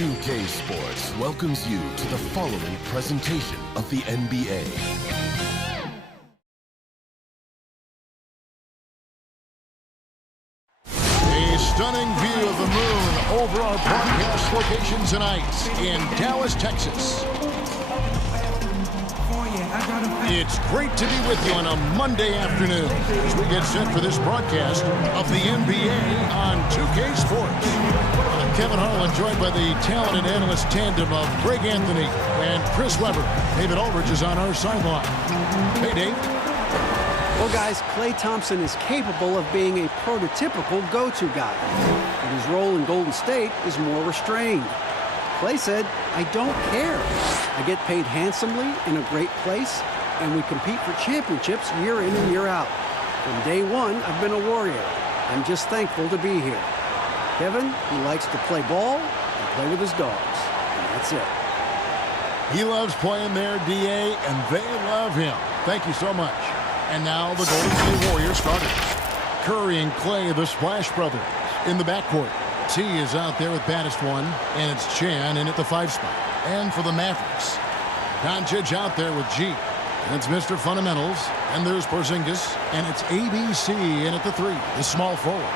2K Sports welcomes you to the following presentation of the NBA. A stunning view of the moon over our broadcast location tonight in Dallas, Texas. It's great to be with you on a Monday afternoon as we get set for this broadcast of the NBA on 2K Sports. I'm Kevin Harlan, joined by the talented analyst tandem of Greg Anthony and Chris Webber. David Aldridge is on our sideline. Hey, Dave. Well, guys, Klay Thompson is capable of being a prototypical go-to guy, but his role in Golden State is more restrained. Klay said, "I don't care. I get paid handsomely in a great place, and we compete for championships year in and year out. From day one, I've been a warrior. I'm just thankful to be here." Kevin, he likes to play ball and play with his dogs, and that's it. He loves playing there, DA, and they love him. Thank you so much. And now the Golden State Warriors starters. Curry and Klay, the Splash Brothers, in the backcourt. T is out there with baddest one, and it's Chan in at the 5 spot. And for the Mavericks, Doncic out there with G. And it's Mr. Fundamentals, and there's Porzingis, and it's ABC in at the 3, the small forward.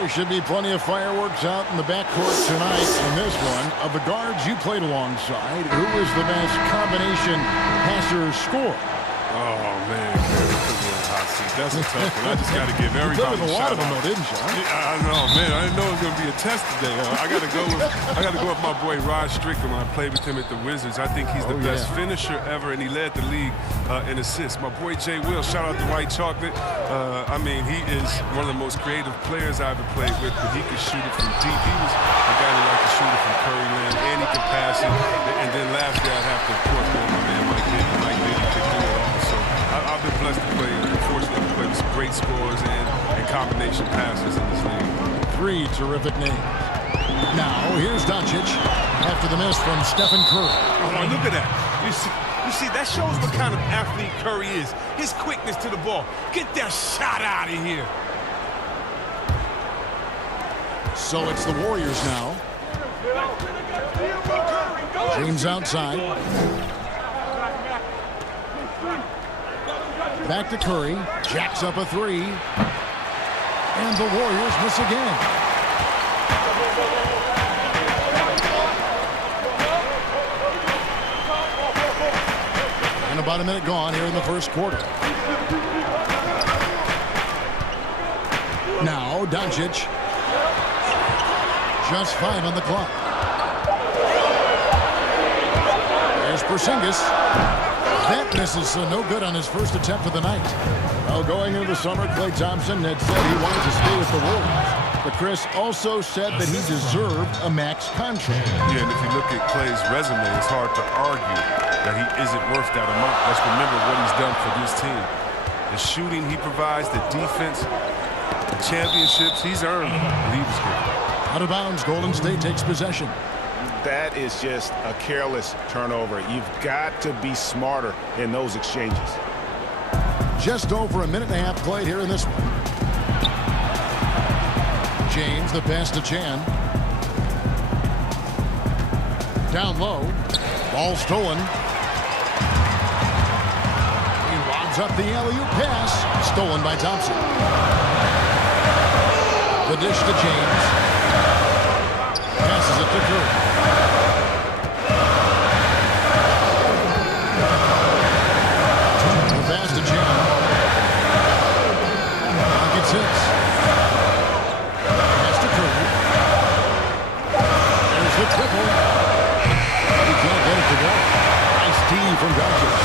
There should be plenty of fireworks out in the backcourt tonight in this one. Of the guards you played alongside, who is the best combination passer scorer? Oh, man, that's a tough one. I just got to give everybody a lot of them, though, didn't you? I know, man. I didn't know it was going to be a test today. I got to go with my boy Rod Strickland when I played with him at the Wizards. I think he's the best finisher ever, and he led the league in assists. My boy Jay Will, shout out to White Chocolate. I mean, he is one of the most creative players I ever played with, but he could shoot it from deep. He was a guy who liked to shoot it from Curry land, and he could pass it. And then lastly, I'd have to, of course, go with my man Mike Bibby. Mike Bibby could do it all. So I've been blessed to play, unfortunately, to play with some great scorers and combination passes in this league. 3 terrific names. Now, here's Doncic after the miss from Stephen Curry. Oh, look at that. You see, that shows what kind of athlete Curry is. His quickness to the ball. Get that shot out of here. So it's the Warriors now. James outside. Back to Curry. Jacks up a 3. And the Warriors miss again. And about a minute gone here in the first quarter. Now Doncic. Just 5 on the clock. There's Porzingis. That misses, so no good on his first attempt of the night. Well, going into the summer, Klay Thompson had said he wanted to stay with the Warriors. But Chris also said that he deserved a max contract. Yeah, and if you look at Klay's resume, it's hard to argue that he isn't worth that amount. Let's remember what he's done for this team. The shooting he provides, the defense, the championships, he's earned what he was given. Out of bounds, Golden State takes possession. That is just a careless turnover. You've got to be smarter in those exchanges. Just over a minute and a half played here in this one. James, the pass to Chan. Down low. Ball stolen. He lobs up the alley-oop pass. Stolen by Thompson. The dish to James. Passes it to Dirk. Triple. He can't get it to go. Nice D from Doncic.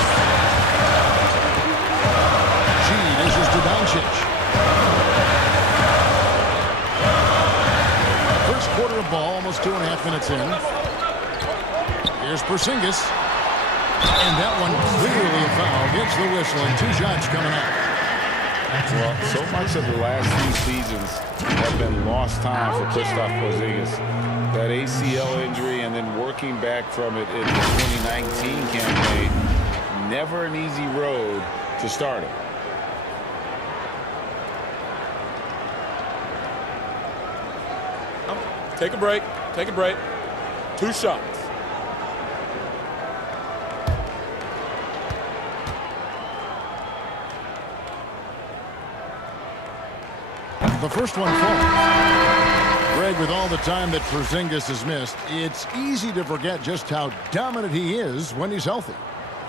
G dishes to Doncic. First quarter of ball, almost 2.5 minutes in. Here's Porzingis. And that one clearly a foul. Gets the whistle and 2 shots coming out. Well, so much of the last few seasons have been lost time for Kristaps Porzingis. That ACL injury and then working back from it in the 2019 campaign. Never an easy road to start him. Take a break. Take a break. 2 shots. The first one falls. Greg, with all the time that Porzingis has missed, it's easy to forget just how dominant he is when he's healthy.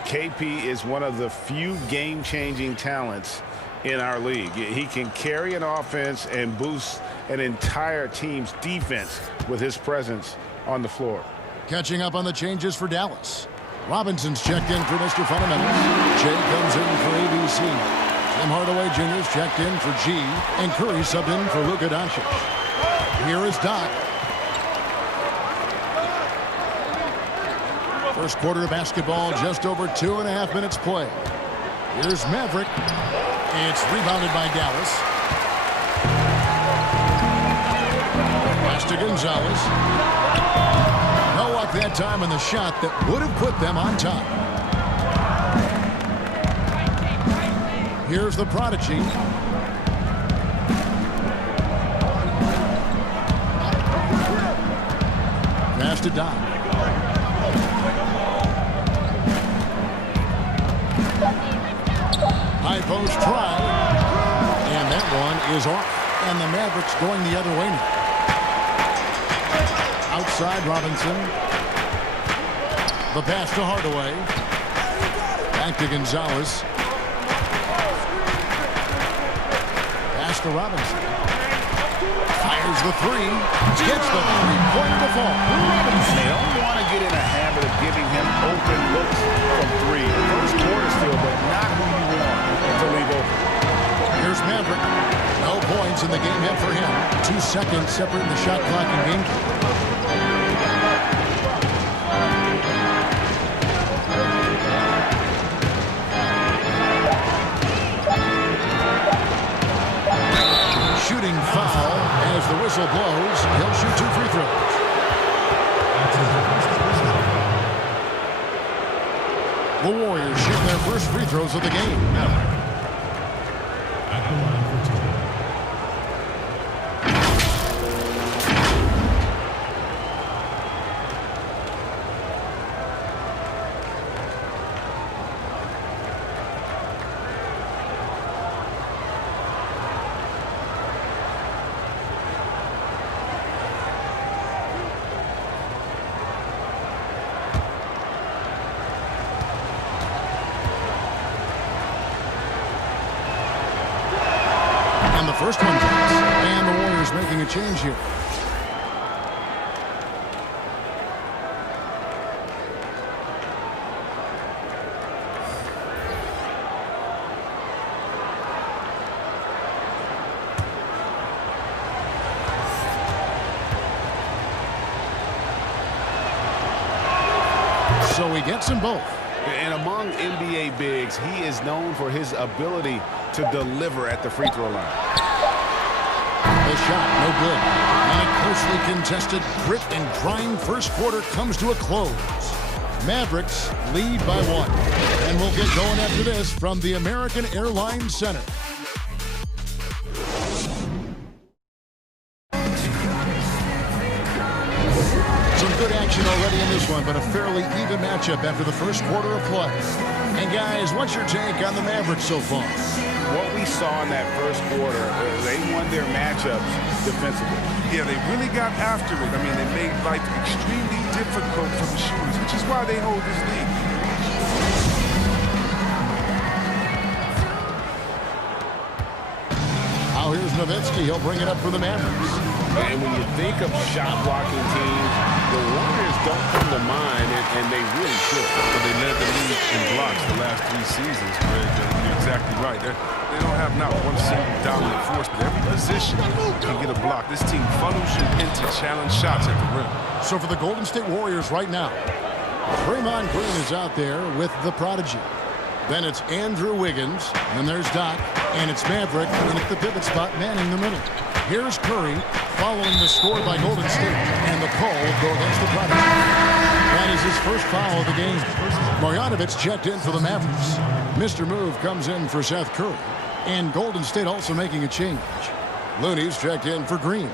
KP is one of the few game-changing talents in our league. He can carry an offense and boost an entire team's defense with his presence on the floor. Catching up on the changes for Dallas. Robinson's checked in for Mr. Fundamentals. Jay comes in for ABC. Tim Hardaway Jr.'s checked in for G, and Curry subbed in for Luka Doncic. Here is Doc. First quarter of basketball, just over 2.5 minutes play. Here's Maverick. It's rebounded by Dallas. Pass to Gonzalez. No luck that time on the shot that would have put them on top. Here's the prodigy. Pass to Doc. High post try. And that one is off. And the Mavericks going the other way now. Outside Robinson. The pass to Hardaway. Back to Gonzalez. To Robinson. Fires the three. Gets the three-pointer to fall. Robinson, they don't want to get in a habit of giving him open looks from 3. First quarter still, but not who you want to leave open. Here's Maverick. No points in the game yet for him. 2 seconds separating the shot clock and game clock. Shooting foul as the whistle blows. He'll shoot 2 free throws. The Warriors shooting their first free throws of the game. First one counts, and the Warriors making a change here. So he gets them both. And among NBA bigs, he is known for his ability to deliver at the free throw line. The shot, no good. And a closely contested, grit and grind first quarter comes to a close. Mavericks lead by 1. And we'll get going after this from the American Airlines Center. Some good action already in this one, but a fairly even matchup after the first quarter of play. And guys, what's your take on the Mavericks so far? What we saw in that first quarter, they won their matchups defensively. Yeah, they really got after it. I mean, they made life extremely difficult for the shooters, which is why they hold this lead. Now here's Nowitzki. He'll bring it up for the Mavericks. And when you think of shot-blocking teams, the Warriors don't come to mind, and they really should. But they led the league in blocks the last 3 seasons, Greg. You're exactly right. They don't have not one single dominant force, but every position can get a block. This team funnels you into challenge shots at the rim. So for the Golden State Warriors right now, Draymond Green is out there with the prodigy. Then it's Andrew Wiggins, and there's Doc, and it's Maverick in at the pivot spot manning the middle. Here's Curry following the score by Golden State, and the call will go against the prodigy. That is his first foul of the game. Marjanovic checked in for the Mavericks. Mr. Move comes in for Seth Curry, and Golden State also making a change. Looney's checked in for Green.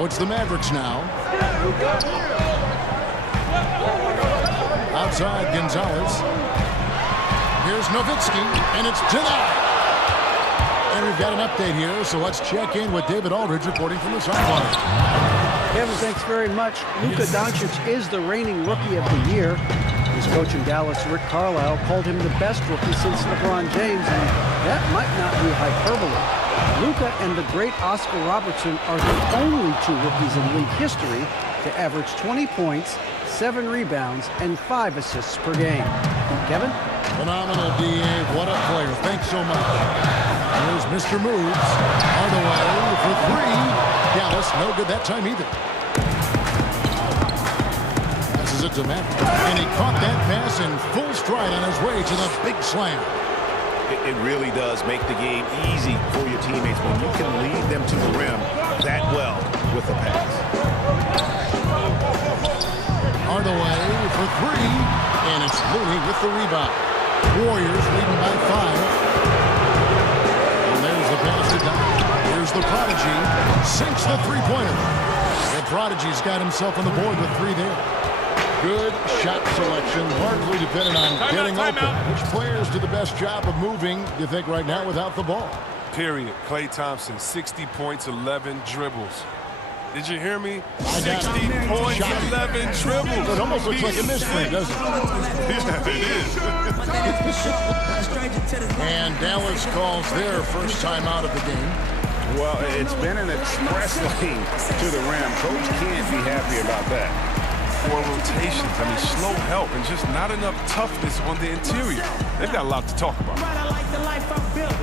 So it's the Mavericks now. Outside Gonzalez. Here's Nowitzki, and it's denied. And we've got an update here, so let's check in with David Aldridge reporting from the sideline. Kevin, thanks very much. Luka Doncic is the reigning Rookie of the Year. His coach in Dallas, Rick Carlisle, called him the best rookie since LeBron James, and that might not be hyperbole. Luka and the great Oscar Robertson are the only two rookies in league history to average 20 points, 7 rebounds, and 5 assists per game. Kevin? Phenomenal, D.A. What a player. Thanks so much. Here's Mr. Moves. Hardaway for 3. Dallas, no good that time either. Passes it to Matt. And he caught that pass in full stride on his way to the big slam. It really does make the game easy for your teammates when you can lead them to the rim that well with a pass. Hardaway for 3. And it's Looney with the rebound. Warriors leading by 5. And there's the pass to Doncic. Here's the Prodigy. Sinks the three-pointer. The Prodigy's got himself on the board with 3 there. Good shot selection, largely dependent on getting open. Which players do the best job of moving, do you think, right now without the ball? Period. Klay Thompson, 60 points, 11 dribbles. Did you hear me? I got 60 points, shocking. 11 dribbles. It almost looks like a misprint, doesn't it? Yeah, it is. And Dallas calls their first time out of the game. Well, it's been an express lane to the rim. Coach can't be happy about that. 4 rotations. I mean, slow help and just not enough toughness on the interior. They've got a lot to talk about. Right, I like the life I built.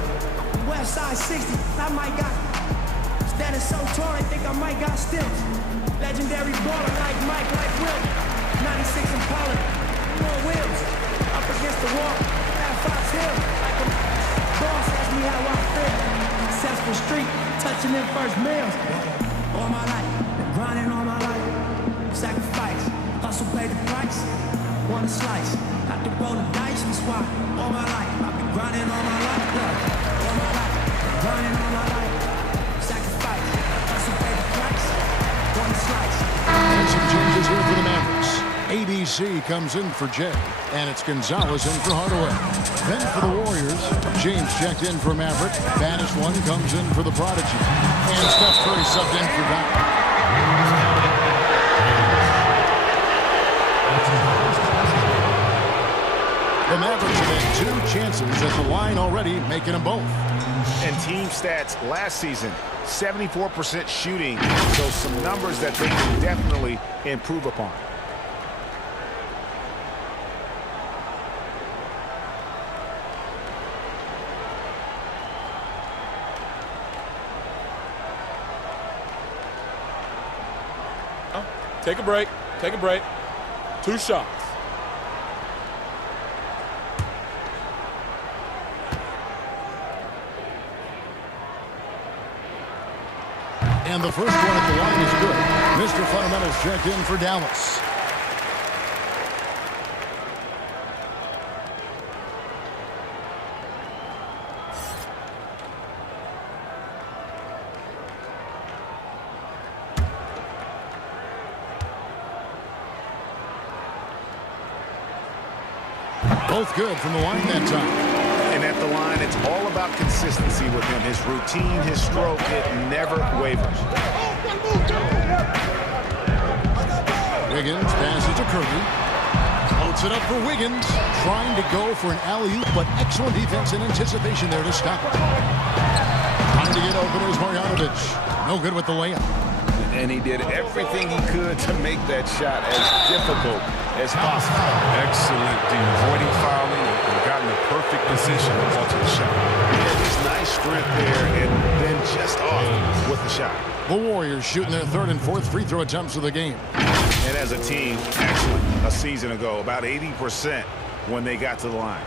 West side 60, I might got status so tall, I think I might got stills. Legendary baller like Mike, like Will. 96 Impala, 4 wheels. Up against the wall, at Fox Hill. Like a boss asked me how I feel. Successful street, touching them first meals. All my life, been grinding all my life. Sacrifice, hustle pay the price. Want a slice, have to roll the dice. That's why all my life I've been grinding all my life. All my life, grinding all my life. Sacrifice, hustle pay the price. Want a slice. And some changes here for the Mavericks. ABC comes in for Jay, and it's Gonzalez in for Hardaway. Then for the Warriors, James checked in for Maverick. Banished one comes in for the Prodigy. And Steph Curry subbed in for Doc. The Mavericks have had 2 chances at the line already, making them both. And team stats last season, 74% shooting, so some numbers that they can definitely improve upon. Take a break. Take a break. 2 shots. And the first one at the line is good. Mr. Fundamentals checked in for Dallas. Both good from the line that time. And at the line, it's all about consistency with him. His routine, his stroke, it never wavers. Wiggins passes to Curry. Floats it up for Wiggins. Trying to go for an alley-oop, but excellent defense and anticipation there to stop it. Trying to get open is Marjanovic. No good with the layup. And he did everything he could to make that shot as difficult as possible. Excellent D. Avoiding fouling and got in the perfect position to touch the shot. Yeah, just nice strength there and then just off with the shot. The Warriors shooting their 3rd and 4th free throw attempts of the game. And as a team, actually, a season ago, about 80% when they got to the line.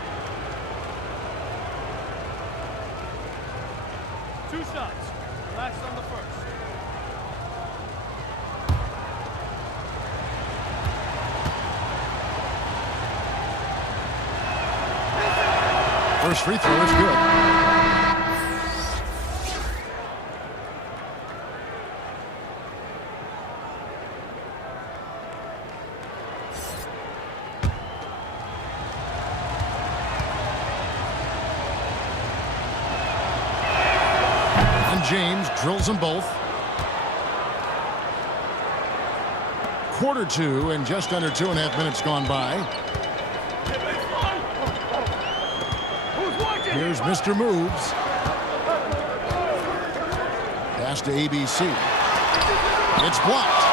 2 shots. Relax on the first. First free throw is good. James drills them both. Quarter two and just under 2.5 minutes gone by. Here's Mr. Moves. Pass to ABC. It's blocked.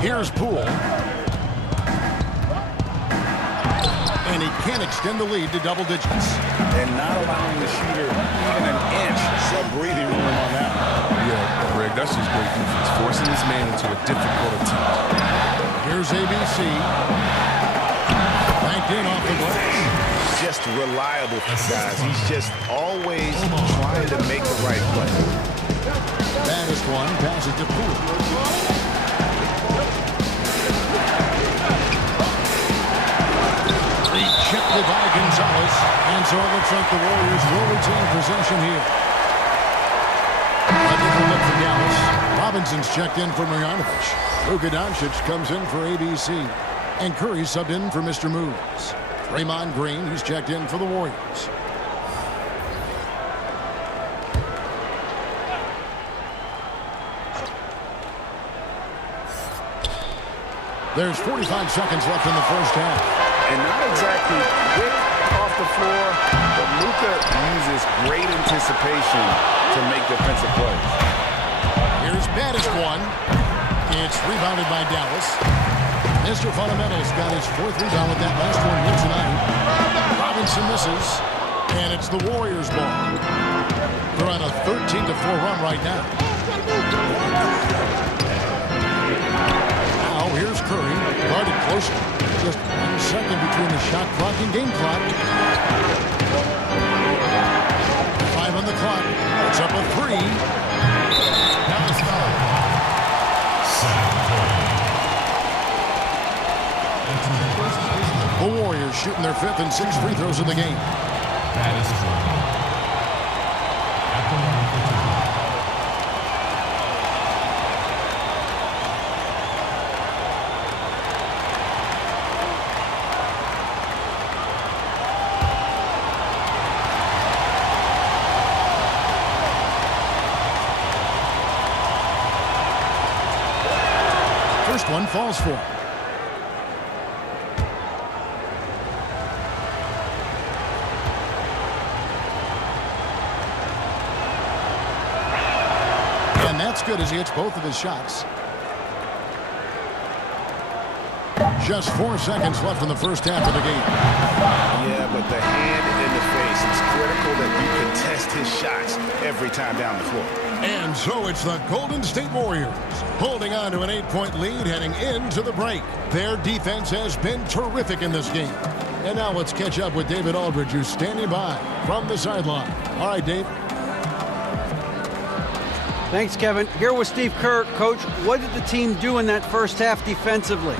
Here's Poole. And he can't extend the lead to double digits. And not allowing the shooter even an inch of breathing room on that. Yeah, Greg, that's just great defense. Forcing his man into a difficult attempt. Here's ABC. Banked in off the glass. Just reliable, guys. He's just always trying to make the right play. Baddest one passes to Poole. Chipped it by Gonzalez, and so it looks like the Warriors will retain possession here. A different look for Dallas. Robinson's checked in for Marjanovic. Luka Doncic comes in for ABC, and Curry subbed in for Mr. Moves. Draymond Green, he's checked in for the Warriors. There's 45 seconds left in the first half. And not exactly quick off the floor, but Luka uses great anticipation to make defensive plays. Here's baddest one. It's rebounded by Dallas. Mr. Fundamental's got his 4th rebound with that last one here tonight. Robinson misses, and it's the Warriors' ball. They're on a 13-4 run right now. Now here's Curry, guarded closely. Just 1 second between the shot clock and game clock. 5 on the clock. It's up a 3. Dallas foul. The Warriors shooting their 5th and 6th free throws of the game. First one falls for him. And that's good as he hits both of his shots. Just 4 seconds left in the first half of the game. Yeah, but the hand in the face is critical that you contest his shots every time down the floor. And so it's the Golden State Warriors holding on to an 8-point lead heading into the break. Their defense has been terrific in this game. And now let's catch up with David Aldridge, who's standing by from the sideline. All right, Dave. Thanks, Kevin. Here with Steve Kerr. Coach, what did the team do in that first half defensively?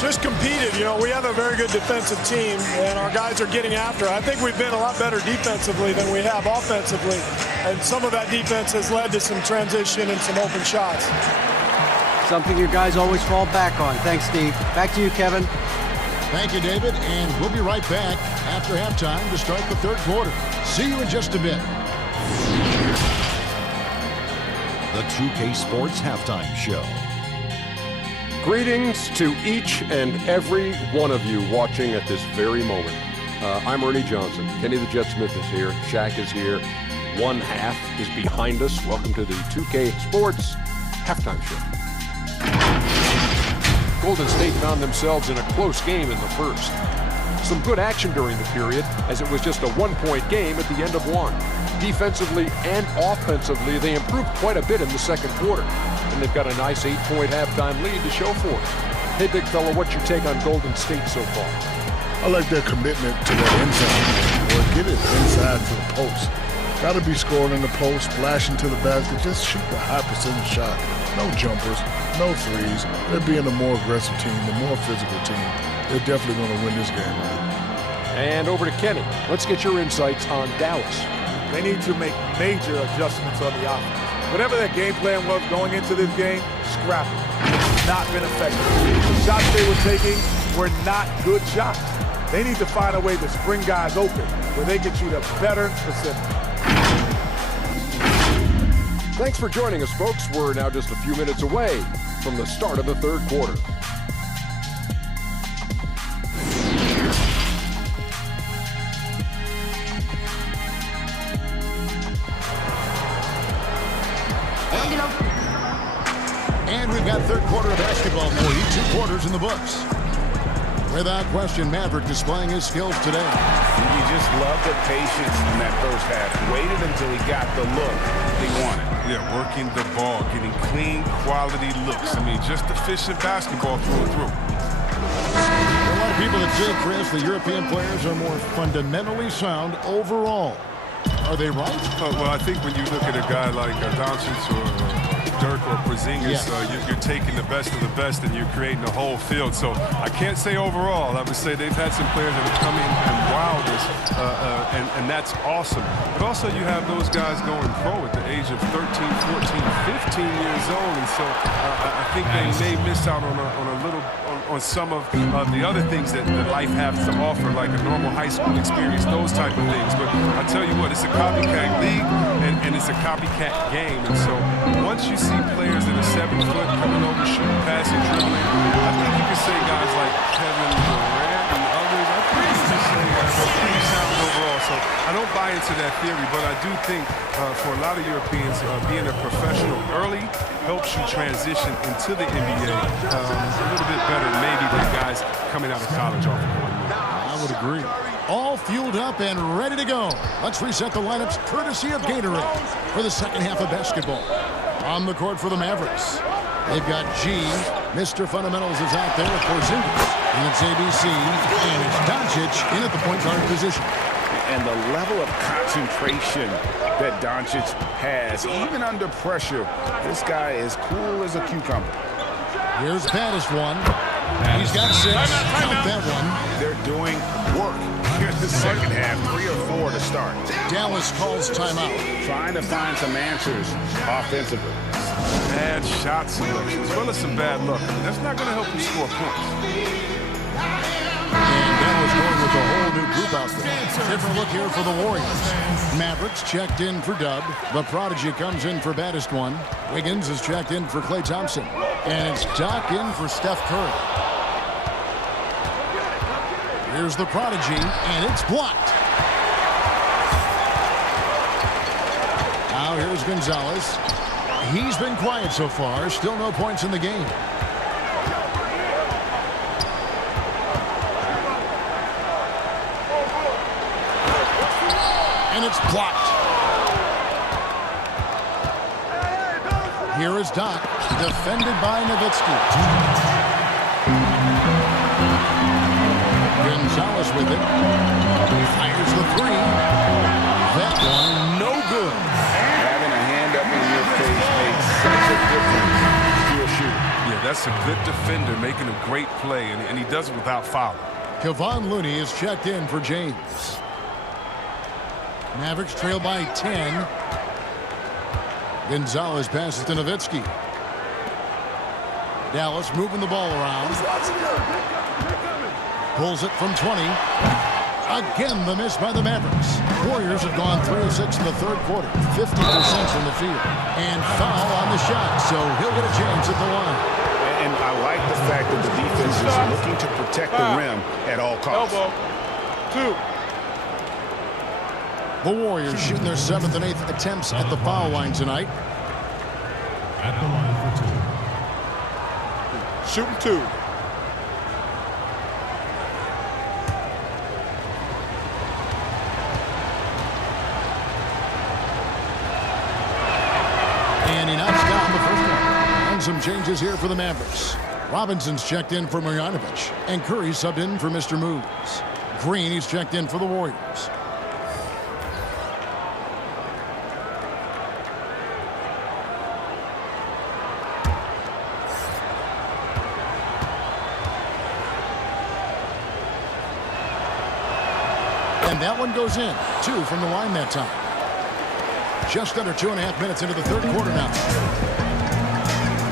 Just competed. You know, we have a very good defensive team, and our guys are getting after. I think we've been a lot better defensively than we have offensively, and some of that defense has led to some transition and some open shots. Something your guys always fall back on. Thanks, Steve. Back to you, Kevin. Thank you, David, and we'll be right back after halftime to start the third quarter. See you in just a bit. The 2K Sports Halftime Show. Greetings to each and every one of you watching at this very moment. I'm Ernie Johnson. Kenny the Jet Smith is here. Shaq is here. One half is behind us. Welcome to the 2K Sports Halftime Show. Golden State found themselves in a close game in the first. Some good action during the period, as it was just a one-point game at the end of one. Defensively and offensively, they improved quite a bit in the second quarter. And they've got a nice 8-point halftime lead to show for it. Hey, big fella, what's your take on Golden State so far? I like their commitment to that inside, or get it inside to the post. Got to be scoring in the post, flashing to the basket, just shoot a high percentage shot. No jumpers, no threes. They're being a more aggressive team, a more physical team. They're definitely going to win this game, man. And over to Kenny. Let's get your insights on Dallas. They need to make major adjustments on the offense. Whatever their game plan was going into this game, scrap it. It's not been effective. The shots they were taking were not good shots. They need to find a way to spring guys open where they get you the better facility. Thanks for joining us, folks. We're now just a few minutes away from the start of the third quarter. And we've got third quarter of basketball for you. 2 quarters in the books. Without question, Maverick displaying his skills today. You just love the patience in that first half. Waited until he got the look he wanted. Yeah, working the ball, getting clean, quality looks. I mean, just efficient basketball through and through. There are a lot of people that say, Chris, the European players are more fundamentally sound overall. Are they right? Well, I think when you look at a guy like Doncic or Dirk or Porzingis, you're taking the best of the best and you're creating the whole field. So I can't say overall. I would say they've had some players that have come in and wowed us, and that's awesome. But also you have those guys going pro at the age of 13, 14, 15 years old, and so I think they may miss out on a little on some of the other things that life has to offer, like a normal high school experience, those type of things. But I tell you what, it's a copycat league and it's a copycat game, and so once you see players that are 7 foot coming over, shooting, passing, dribbling, I think you can say guys like Kevin Durant and others, I think you can say guys are pretty sound overall. So I don't buy into that theory, but I do think for a lot of Europeans, being a professional early helps you transition into the NBA a little bit better maybe than guys coming out of college off the court. I would agree. All fueled up and ready to go. Let's reset the lineups courtesy of Gatorade for the second half of basketball. On the court for the Mavericks, they've got G. Mr. Fundamentals is out there with Porzingis. And it's ABC. And it's Doncic in at the point guard position. And the level of concentration that Doncic has, even under pressure, this guy is cool as a cucumber. Here's Baddest one. He's got 6. Count that one. They're doing work. Here's the second half, 3 or 4 to start. Dallas calls timeout. Trying to find some answers offensively. Bad shot selection, as well as some bad luck. I mean, that's not going to help you score points. And Dallas going with a whole new group out there. Different look here for the Warriors. Mavericks checked in for Dub. The Prodigy comes in for Baddest one. Wiggins is checked in for Klay Thompson. And it's Doc in for Steph Curry. Here's the Prodigy, and it's blocked. Now here's Gonzalez. He's been quiet so far. Still no points in the game. And it's blocked. Here is Doc, defended by Nowitzki. Gonzalez with it. Fires the 3. That one, no good. Having a hand up in your face makes such a difference to a shooter. Yeah, that's a good defender making a great play, and he does it without fouling. Kevon Looney is checked in for James. Mavericks trail by 10. Gonzalez passes to Nowitzki. Dallas moving the ball around. Pulls it from 20. Again, the miss by the Mavericks. Warriors have gone 3 of 6 in the third quarter. 50% from the field. And foul on the shot, so he'll get a chance at the line. And I like the fact that the defense is looking to protect the rim at all costs. Elbow. 2. The Warriors shooting their 7th and 8th attempts at the foul line tonight. At the line for 2. Shooting 2. And he knocks down the first one. And some changes here for the Mavericks. Robinson's checked in for Marjanovic. And Curry subbed in for Mr. Moves. Green, he's checked in for the Warriors. And that one goes in. 2 from the line that time. Just under 2.5 minutes into the third quarter now.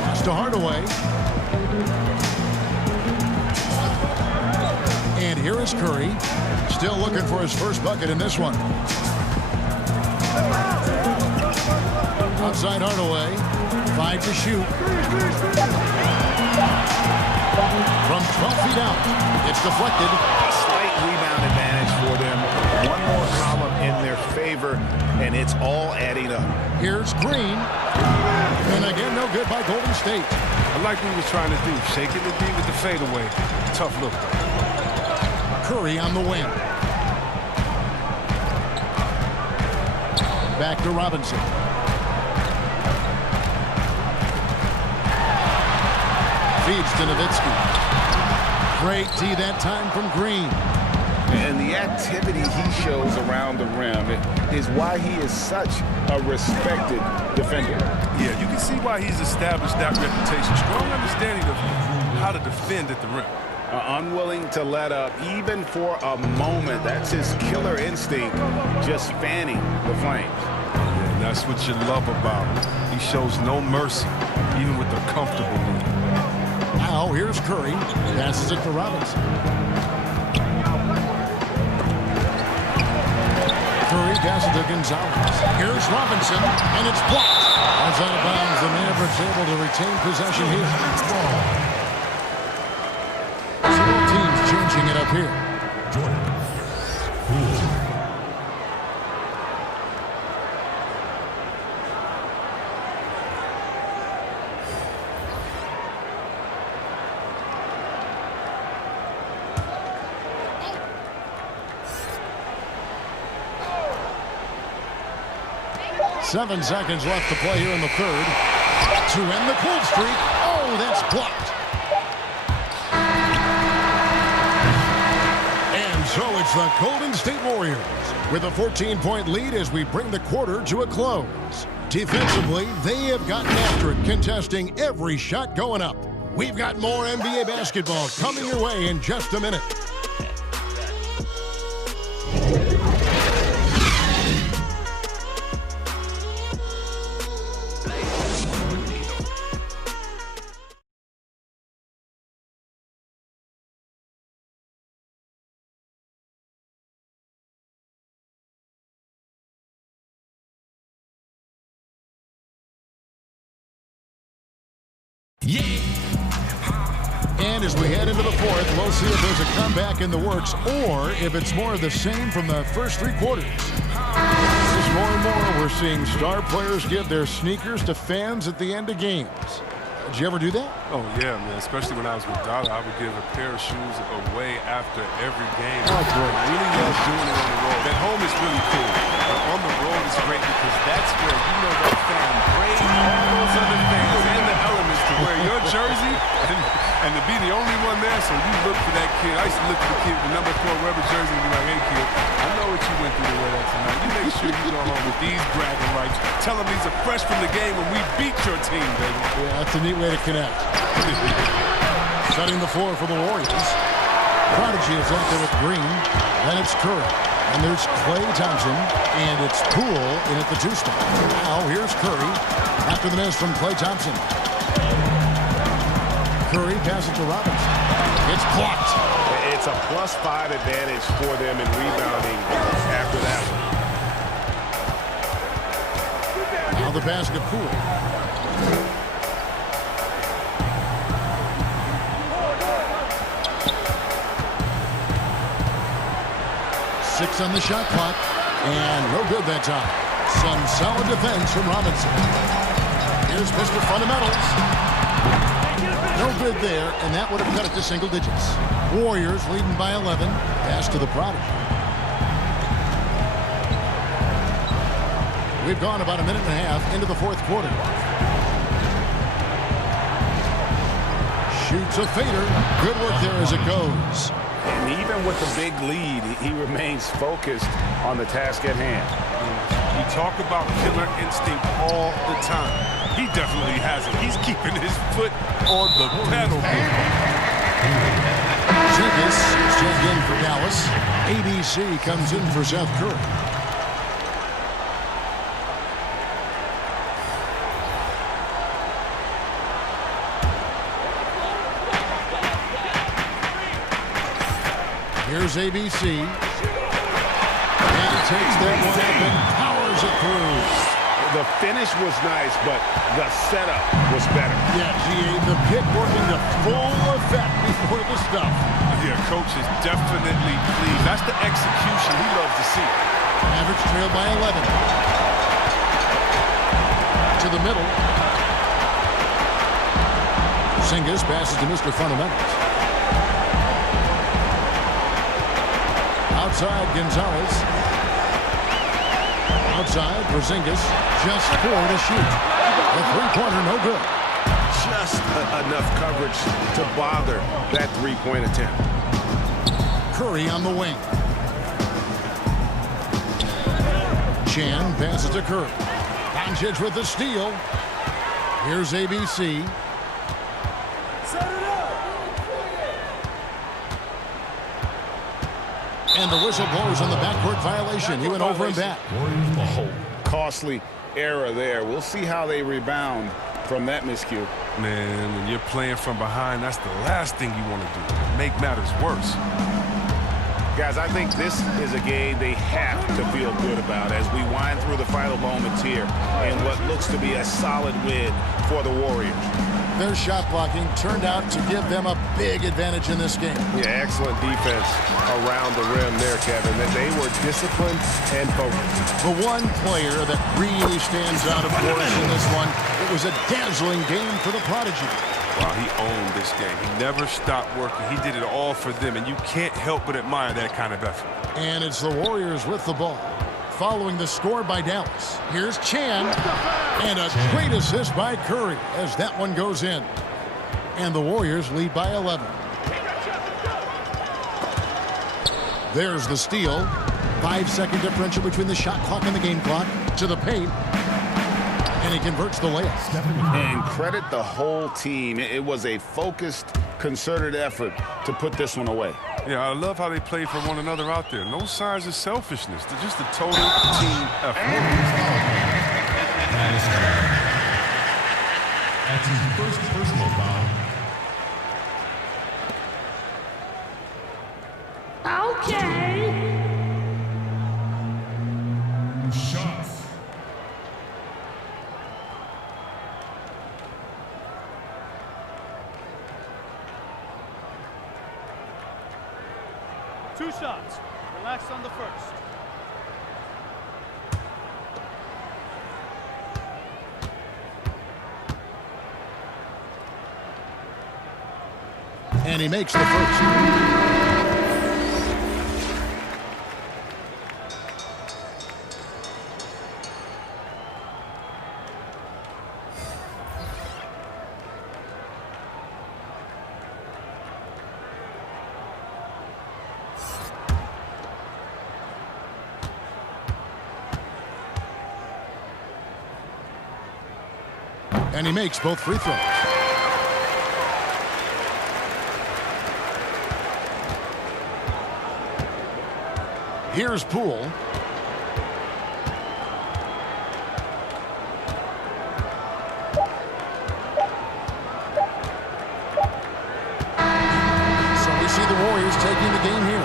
Pass to Hardaway. And here is Curry. Still looking for his first bucket in this one. Outside Hardaway. 5 to shoot. From 12 feet out. It's deflected. A slight rebound advantage for them. One more column in their favor, and it's all adding up. Here's Green. And again, no good by Golden State. I like what he was trying to do. Shaking the D with the fadeaway. Tough look. Curry on the wing. Back to Robinson. Feeds to Nowitzki. Great D that time from Green. And the activity he shows around the rim is why he is such a respected defender. Yeah, you can see why he's established that reputation. Strong understanding of how to defend at the rim. Unwilling to let up, even for a moment. That's his killer instinct, just fanning the flames. And that's what you love about him. He shows no mercy, even with the comfortable lead. Now here's Curry. Passes it to Robinson. Curry passes to Gonzalez. Here's Robinson, and it's blocked. That's out of bounds. The Mavericks able to retain possession here. Several teams changing it up here. Jordan. 7 seconds left to play here in the third. To end the cold streak. Oh, that's blocked. And so it's the Golden State Warriors with a 14-point lead as we bring the quarter to a close. Defensively, they have gotten after it, contesting every shot going up. We've got more NBA basketball coming your way in just a minute. And as we head into the fourth, we'll see if there's a comeback in the works or if it's more of the same from the first 3 quarters. Just more and more, we're seeing star players give their sneakers to fans at the end of games. Did you ever do that? Oh, yeah, man. Especially when I was with Dollar, I would give a pair of shoes away after every game. Oh, great. I really love doing it on the road. At home is really cool. But on the road is great because that's where you know that fan brings all those other fans and the elements to wear your jersey and to be the only one there. So you look for that kid. I used to look for the kid with the number 4 rubber jersey and be like, hey, kid, I know what you went through to wear that tonight. You make sure you go home with these bragging rights. Tell them these are fresh from the game when we beat your team, baby. Yeah, that's a neat way to connect. Setting the floor for the Warriors. Prodigy is out there with Green. Then it's Curry. And there's Klay Thompson. And it's Poole in at the 2 spot. Now here's Curry. After the miss from Klay Thompson. Curry passes to Robinson. It's blocked. It's a +5 advantage for them in rebounding after that one. Now the pass to Poole. Six on the shot clock, and no good that time. Some solid defense from Robinson. Here's Mr. Fundamentals. No good there, and that would have cut it to single digits. Warriors leading by 11. Pass to the Prodigy. We've gone about a minute and a half into the fourth quarter. Shoots a fader. Good work there as it goes. And even with the big lead, he remains focused on the task at hand. We talk about killer instinct all the time. He definitely has it. He's keeping his foot on the pedal. Porzingis is checked in for Dallas. ABC comes in for Seth Curry. Here's ABC. And he takes that one up and powers it through. The finish was nice, but the setup was better. Yeah, G.A., the pick working to full effect before the stuff. Yeah, coach is definitely pleased. That's the execution he loves to see. Mavericks trail by 11. To the middle. Porzingis passes to Mr. Fundamentals. Outside, Gonzalez. Outside, Porzingis. Just 4 to shoot. The three-pointer, no good. Just enough coverage to bother that three-point attempt. Curry on the wing. Chan passes to Curry. Doncic with the steal. Here's ABC. And the whistle blows on the backcourt violation. He went over and back. Oh, costly error there. We'll see how they rebound from that miscue. Man, when you're playing from behind, that's the last thing you want to do. Make matters worse. Guys, I think this is a game they have to feel good about as we wind through the final moments here in what looks to be a solid win for the Warriors. Their shot blocking turned out to give them a big advantage in this game. Yeah, excellent defense around the rim there, Kevin. They were disciplined and focused. The one player that really stands out, of course, in this one, it was a dazzling game for the Prodigy. Wow, he owned this game. He never stopped working. He did it all for them, and you can't help but admire that kind of effort. And it's the Warriors with the ball. Following the score by Dallas. Here's Chan. And a great assist by Curry as that one goes in. And the Warriors lead by 11. There's the steal. 5-second differential between the shot clock and the game clock. To the paint. And he converts the layup. And credit the whole team. It was a focused, concerted effort to put this one away. Yeah, I love how they play for one another out there. No signs of selfishness. They're just a total team effort. That's his first personal foul. Okay. Shots. Two shots. Relax on the first. And he makes the first. And he makes both free throws. Here's Poole. So we see the Warriors taking the game here.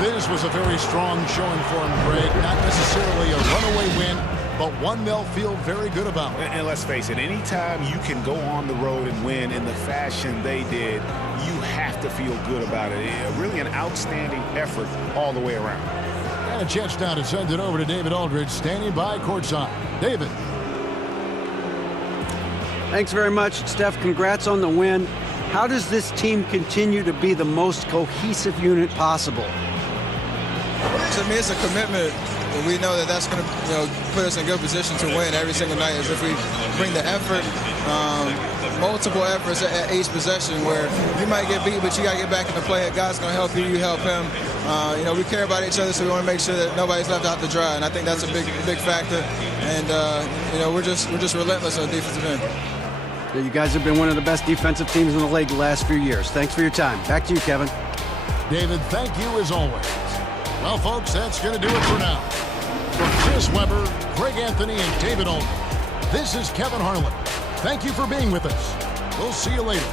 This was a very strong showing for them, Greg. Not necessarily a runaway win, but one they'll feel very good about. And let's face it, anytime you can go on the road and win in the fashion they did, you have to feel good about it. Really an outstanding effort all the way around. And a chance now to send it over to David Aldridge, standing by courtside. David. Thanks very much, Steph. Congrats on the win. How does this team continue to be the most cohesive unit possible? To me, it's a commitment. We know that that's going to put us in a good position to win every single night as if we bring the effort, multiple efforts at each possession where you might get beat, but you got to get back in the play. God's going to help you, you help him. We care about each other, so we want to make sure that nobody's left out to dry, and I think that's a big factor. And, we're just relentless on the defensive end. You guys have been one of the best defensive teams in the league the last few years. Thanks for your time. Back to you, Kevin. David, thank you as always. Well, folks, that's going to do it for now. For Chris Webber, Greg Anthony, and David Aldridge, this is Kevin Harlan. Thank you for being with us. We'll see you later.